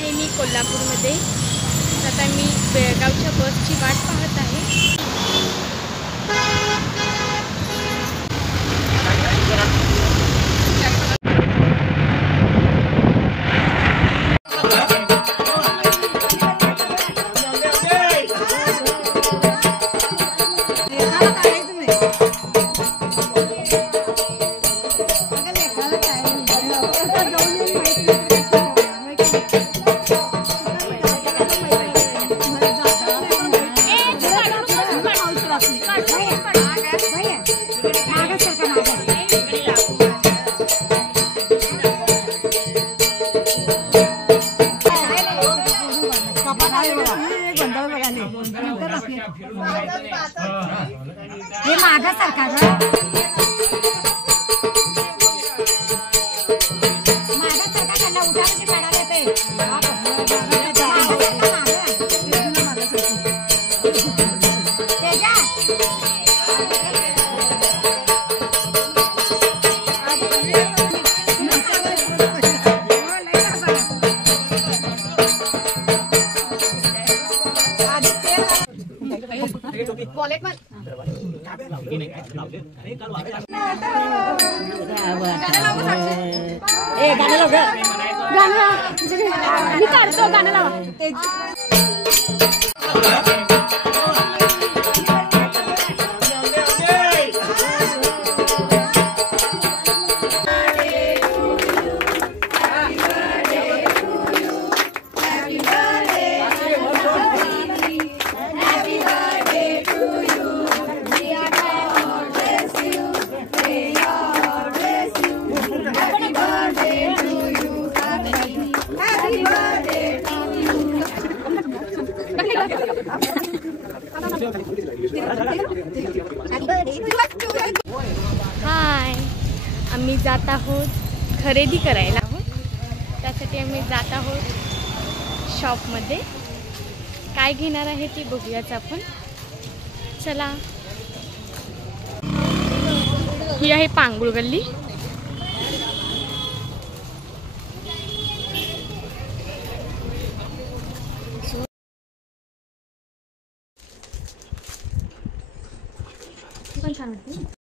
आहे मी कोल्हापूरमध्ये। आता मी बेळगावच्या बसची वाट पाहत आहे। हे मागा सारखा मी काढतो गाणं लावा। हाय, आम्ही जात आहोत खरेदी करायला आहोत। त्यासाठी आम्ही जात आहोत शॉपमध्ये। काय घेणार आहे ते बघूयाच आपण। चला, ही आहे पांगुळ गल्ली। पण छान वाटते।